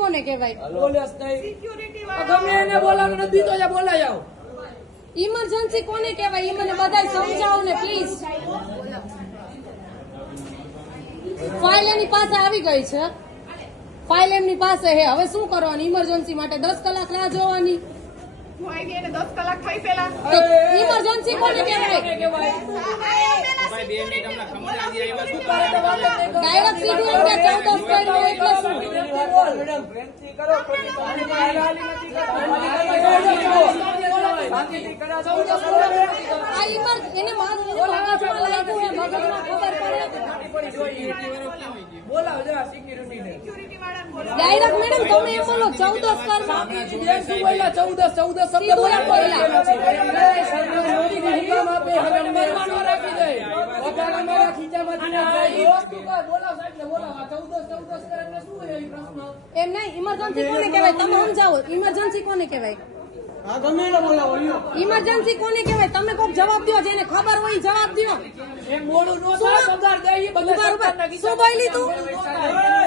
કોને કહેવાય? પોલીસ નહીં. ગમે એને બોલાવો નથી તો બોલાય આવો. ઇમરજન્સી કોને કહેવાય? એ મને બધાય સમજાવો ને પ્લીઝ ફાઇલ એની પાસે આવી ગઈ છે. ફાઇલ એમની પાસે હે હવે શું કરવાની? ઇમરજન્સી માટે દસ કલાક રાહ જોવાની. ઇમરજન્સી કોને કહેવાય? ડાયરેક્ટ સીધું એમ કે ચૌદ મેડમ પ્રેમથી કરો બોલાવો જરા સિક્યુરિટી ડાયરેક્ટ મેડમ તમે એમ બોલો ચૌદસ ચૌદસ શબ્દ બોલા રાખી દે વગાડ એમ નહીં ઇમરજન્સી કોને કહેવાય તમે સમજાવો ઇમરજન્સી કોને કહેવાય ઇમરજન્સી કોને કહેવાય તમે કોક જવાબ દો જેને ખબર હોય જવાબ દો શું બોલી તું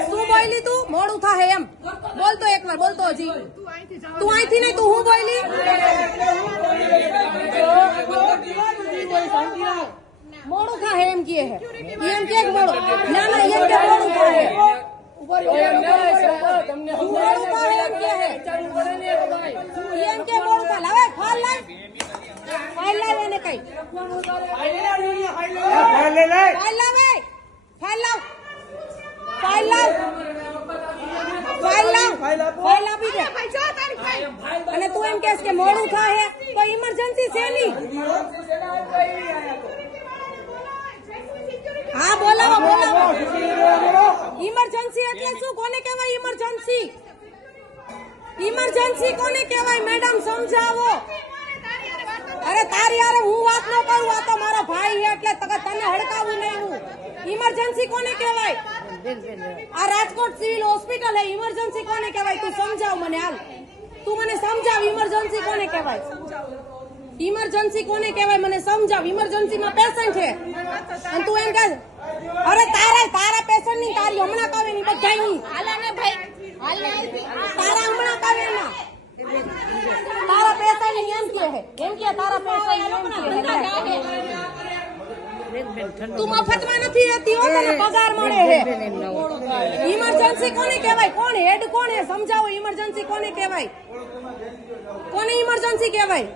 શું બોલી તું મોડું થાય એમ બોલતો એક વાર બોલતો હજી તું અહીંથી જવા તું અહીંથી નહીં તું હું બોલી મોડું થાય એમ કે હે ઈ એમ કે મોડું ના ના એમ કે મોડું થાય ઉપર એમ નહીં, સાહેબ, તમને મોડું થાય એમ કે હે વિચારવું પડે ને એ ભાઈ. ઈ એમ કે મોડું થાય લાવે ફાલ લાવ ફાઇલ લાવ એને કઈ ફાઇલ લાવે ફાઇલ લાવ ફાઇલ લાવ ફાઇલ લાવ ફાઇલ આપી દે ભાઈ જો તારી ફાઈલ અને તું એમ કહેશ કે મોડું થાય તો ઇમરજન્સી છે ની હા બોલાવો બોલાવો. ઇમરજન્સી એટલે શું? કોને કહેવાય ઇમરજન્સી ઇમરજન્સી કોને કહેવાય? મેડમ સમજાવો. અરે તારી યારે હું વાત ન કરું આ તો મારો ભાઈ છે એટલે તને તને હડકાવું નહીં હું ઇમરજન્સી કોને કહેવાય? આ રાજકોટ સિવિલ હોસ્પિટલ હે ઇમરજન્સી કોને કહેવાય? તું સમજાવ મને હાલ. તું મને સમજાવ ઇમરજન્સી કોને કહેવાય? ઇમરજન્સી કોને કહેવાય? મને સમજાવ. ઇમરજન્સી માં પેશન્ટ છે. અને તું એમ કહે અરે તારા તારા પેશનની તારી હમણાં કાવે ની બધા ની તારા હમણાં કાવે ના તારા પેશનની એમ કે હે એમ કે તારા પેશન્ટ એમ કે તું મફતમાં નથી રહેતી હો તને પગાર મળે હે. ઇમરજન્સી કોને કહેવાય? કોણ હેડ કોણ હે સમજાવો ઇમરજન્સી કોને કહેવાય? કોને ઇમરજન્સી કહેવાય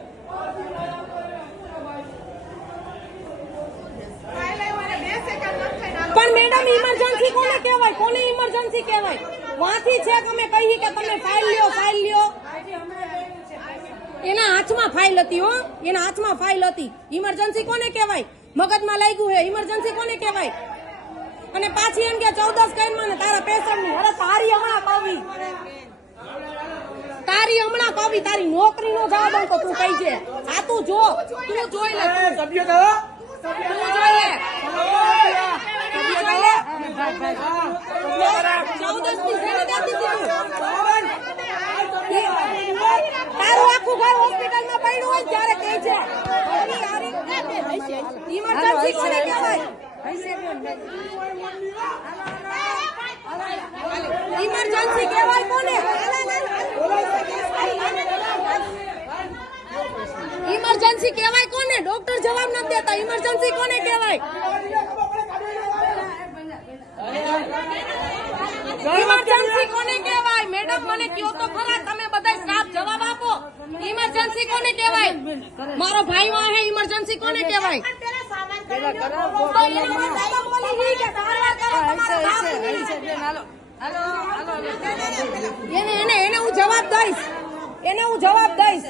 ફાઈલ આવ્યો અને બે સેકન્ડ નથી થઈને હાલો. પણ મેડમ ઇમરજન્સી કોને કહેવાય? કોને ઇમરજન્સી કહેવાય? વાંથી છે કે અમે કહીએ કે તમે ફાઇલ લ્યો ફાઇલ લ્યો. એના હાથમાં ફાઇલ હતી હો. એના હાથમાં ફાઇલ હતી. ઇમરજન્સી કોને કહેવાય? મગજમાં લાગ્યું હે. ઇમરજન્સી કોને કહેવાય? અને પાછી એમ કે ચૌદસ કઈમાં ને તારા પેશન્ટની અરે તારી હમણાં કવી તારી હમણાં કવી તારી નોકરી નો જવાબ તું કઈ છે? આ તું જો. તું જોઈ લે તું જોઈ લે તું જોઈ લે ચૌદસની જેને દેતી હતી તારું આખું ઘર હોસ્પિટલમાં પડ્યું હોય ને ત્યારે કહે છે ઇમરજન્સી કોને કહેવાય ઇમરજન્સી કહેવાય કોને? ઇમરજન્સી ડોક્ટર જવાબ નથી દેતા. ઇમરજન્સી કોને કહેવાય ઇમરજન્સી કોને કહેવાય મેડમ મને કયો તો ખરા? તમે બધા સ્ટાફ જવાબ આપો. ઇમરજન્સી કોને કહેવાય મારો ભાઈ વાહે ઇમરજન્સી કોને કહેવાય એને એને એને હું જવાબ દઈશ. એને હું જવાબ દઈશ.